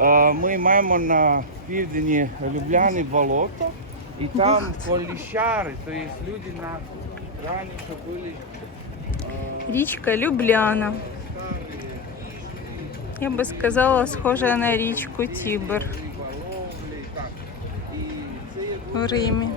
Е, Ми маємо на південі Любляни болото, і там коліщари, тобто люди на раніше були Річка Любляна. Я би сказала, схожа на річку дуже в Римі.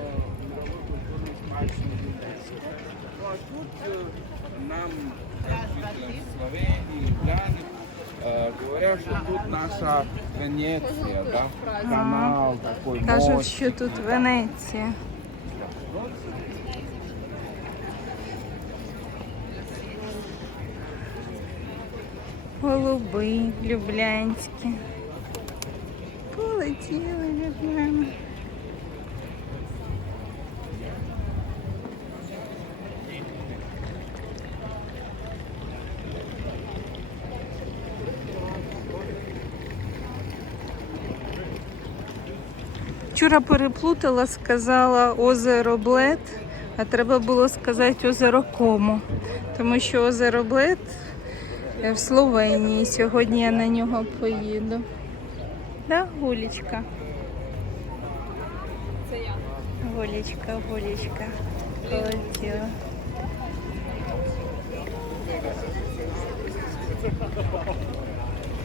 е, говорять, що тут наша Венеція, да? канал такий Кажуть, мощний. що тут Венеція. Голуби люблянські. Полетіли Любляна. Вчора переплутала, сказала озеро Блед, а треба було сказати озеро Комо, тому що озеро Блед е, в Словенії. Сьогодні я на нього поїду. Да, Гулічка? Це я. Гулічка, Гулічка. Полетіла.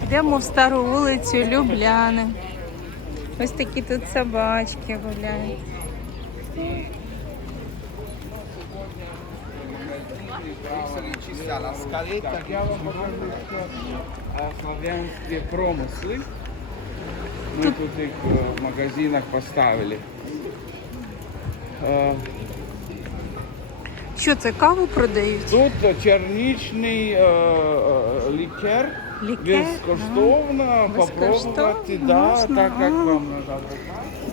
Йдемо в стару вулицю Любляни. Ось такі тут собачки гуляють. Покажу ще е, славянські промисли. Ми тут їх е, в магазинах поставили. Е, Що це, каву продають? Тут черничний е, лікер. Лікер? Безкоштовно Безкоштовно? попробувати, да, Можна? так як вам надо.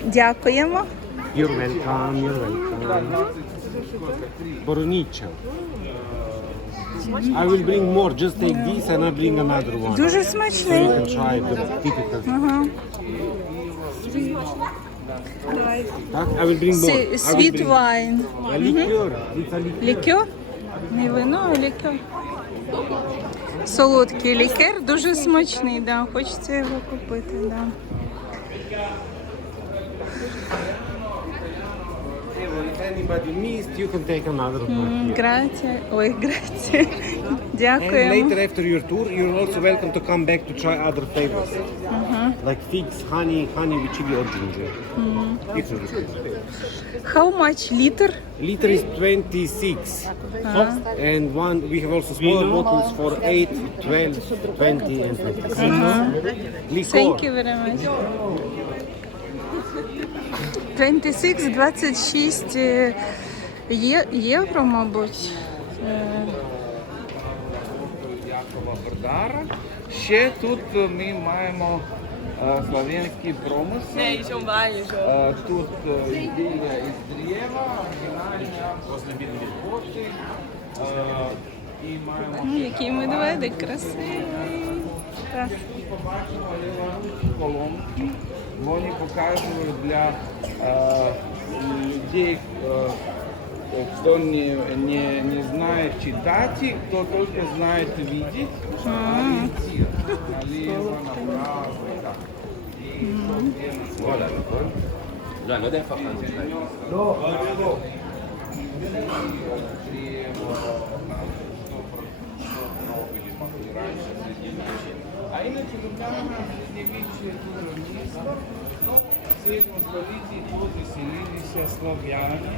Дякуємо. You're welcome, you're welcome. Boruniccia. I will bring more, just take this and I bring another one. Дуже смачний. So you can try the typical. Ага. Так, I will bring more. It's a liqueur. Лікер? Не вино, а лікер. Солодкий лікер, дуже смачний, да. Хочеться його купити, да. Грація. Ой, грація. And later after your tour, you're also welcome to come back to try other flavors. Like figs, honey, honey with chili or ginger. It's really good. How much liter? Liter is 26. And one, we have also smaller bottles for 8, 12, 20 and 26. Liqueur. Thank you very much. 26, 26 е, є, євро, мабуть. Е, Якова Бердара. Ще тут е, ми маємо е, славянський промисел. Nee, zo'n waaier zo. Е, Тут е, ідея із древа, оригінальна, роботи. Е, І маємо ну, який медведик красивий. Ліворуч колонки. Вони показують для е, людей, е, кто не, не, не знает читать, кто только знает видеть, ориентир. Налево, направо, и так. Già, non è fatto А иначе Любляна средневечие тоже место. Но в среднем столетии тоже селились славяне.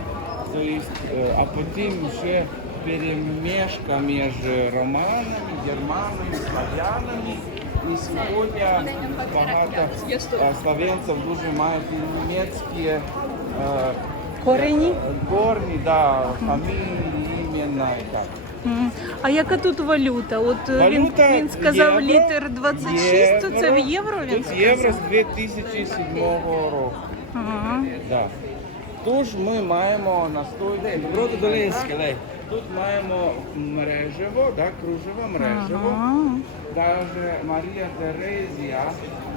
То есть, э, а потом еще перемешка между романами, германами, славянами. І сьогодні багато е, словенців дуже мають німецькі е, Корені. корні, да, фамілії, імена і так. А яка тут валюта? От е, Валюта він, він сказав євро, літр 26, то це в євро він Тут євро з 2007 року. Ага. Да. Тож ми маємо настойку. Доброто Долинське, лей. Тут маємо мережево, да, кружево мережево. Ага. Даже Мария Терезия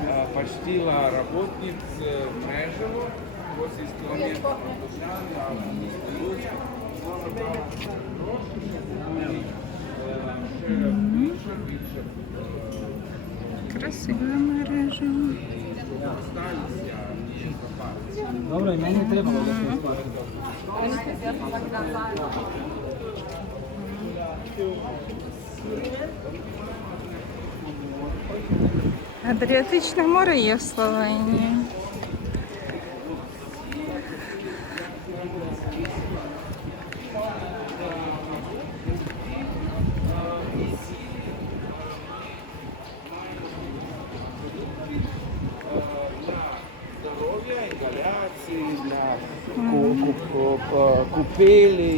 э, почтила работниц э, Мрежево, 80 километров от Дубляны, а в Луцк. Тоже было хорошее, э, шея выше, выше. Красива мережа. Добре, мені не треба було. Адріатичне море є в Словенії.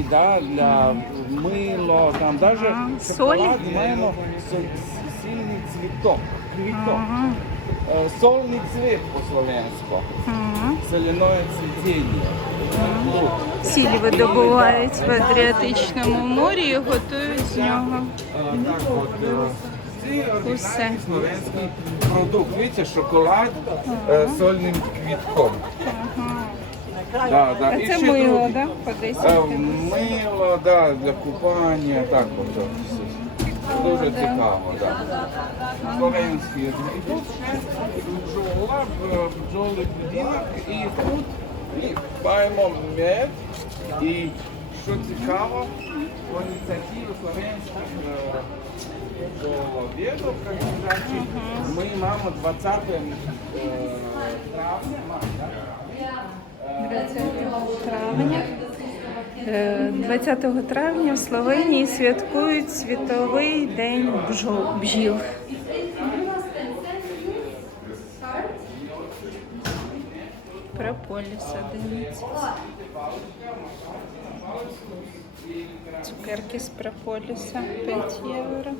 Да, для мило, там даже Ага, шоколад солі? маємо со- сильний цвіток, квіток. Ага. Е, Сольний цвіт по-словенську, Ага. соляное цвітіння. Сіль видобувають в Адріатичному морі і готують з нього. Е, Так от, е, це оригінальний Усе. продукт. Видите, шоколад е, сольним квітком. Да, да. А І це ще мило, другі. да? По 10 Е, гривень. Мило, да, для купання, так от. от. Дуже цікаво, так. Словенські. І тут ще бджола, б- бджоли будинок, і тут ми маємо мед. І що цікаво, по ініціативі словенських е, бджоловедів, організацій, ми маємо 20 е, травня, мам, да? 20 травня. Е, 20 травня в Словенії святкують Світовий день бджіл. Прополіс 11. Цукерки з прополіса 5 євро.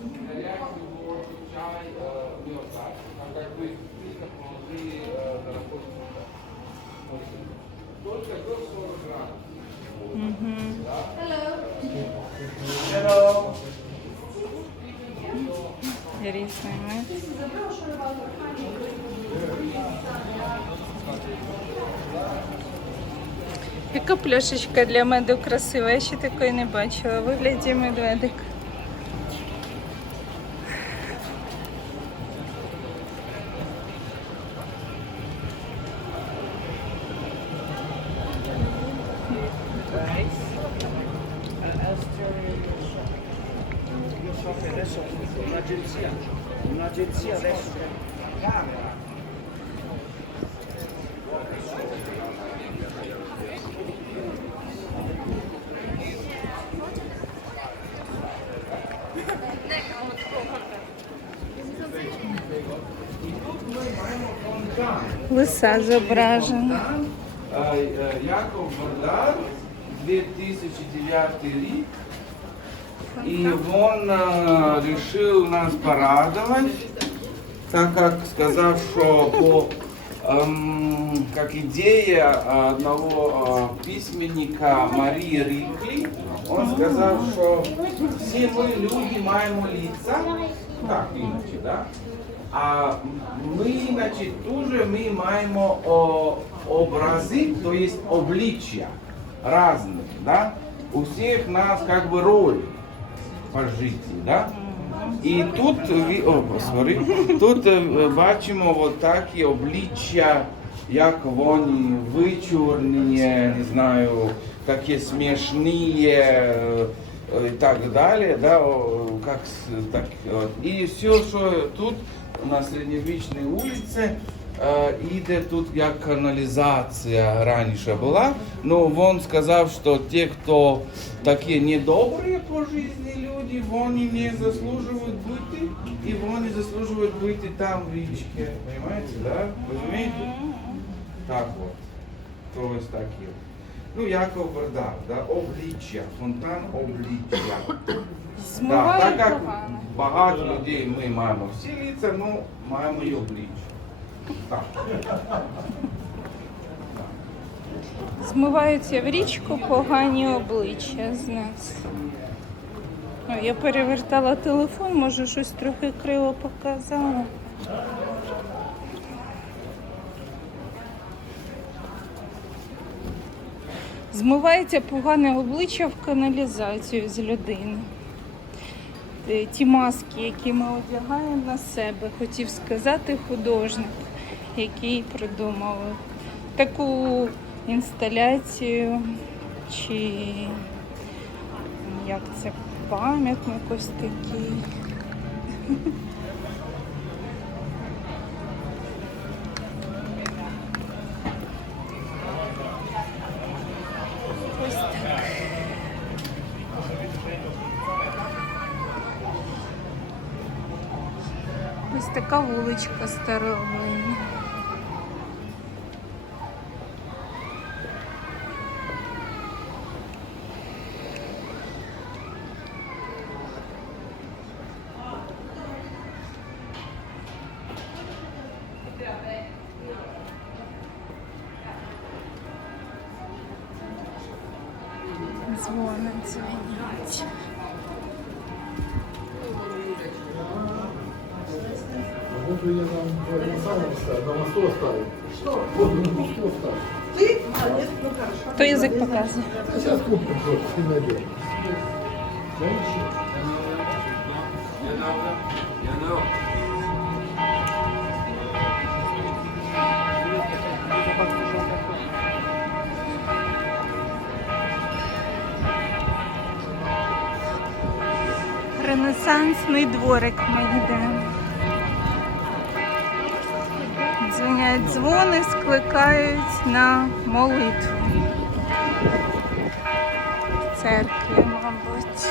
Різний мед. Яка пляшечка для меду красива, я ще такої не бачила. Вигляді медведик. Лиса зображена. Е, е, Яков Богдан, 2009 рік. И он э, решил нас порадовать, так как сказав, что по эм, как идея одного э, письменника Марии Рикли, он сказал, что все мы люди маємо лица, так іначе, да? А ми, значить, дуже ми маємо о, образи, то есть обличия разных, да? У всех нас как бы роли по житті, да? І тут, о, sorry, тут е, бачимо от такі обличчя, як вони вичорнені, не знаю, такі смішні е, і так далі, да, как, так, от. І все, що тут на середньовічній вулиці, е, іде тут як каналізація раніше була. Ну, він сказав, що ті, хто такі недобрі по житті люди, вони не заслужують бути, і вони заслужують бути там в річці. Понимаете, да? Розумієте? Так от. То ось такі. Ну, Яков Бардак, да? обличчя, фонтан обличчя. Да, так як багато людей ми маємо всі лиця, ну маємо і обличчя. Так. Змиваються в річку погані обличчя з нас. Ой, я перевертала телефон, може щось трохи криво показала. Змивається погане обличчя в каналізацію з людини. е, ті маски, які ми одягаємо на себе, хотів сказати художник, який придумав таку інсталяцію, чи як це пам'ятник ось такий. Вуличка старовинна. Воду я нам на самом на мосту оставлю. Что? Воду на мосту оставлю. Хто язик показує? А сейчас купим просто, ты найдешь. Ренесансний дворик ми йдемо. Дзвонять дзвони, скликають на молитву. В церкві, мабуть.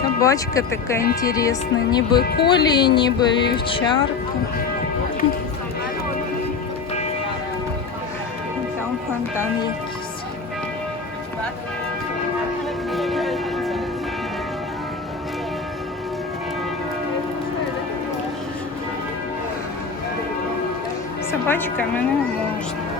Собачка така інтересна, ніби колії, ніби вівчарка. Там фонтан якийсь. Собачками не можна.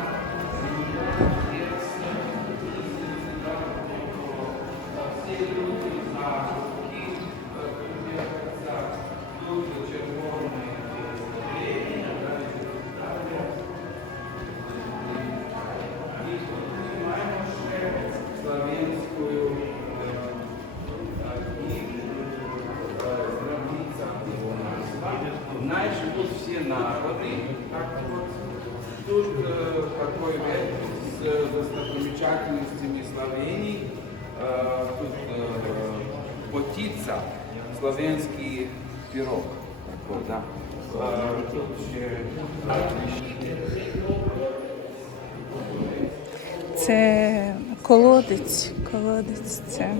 Потица, слов'янський пірог. Ще, Це колодець. Колодець це.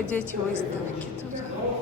Проходять виставки тут.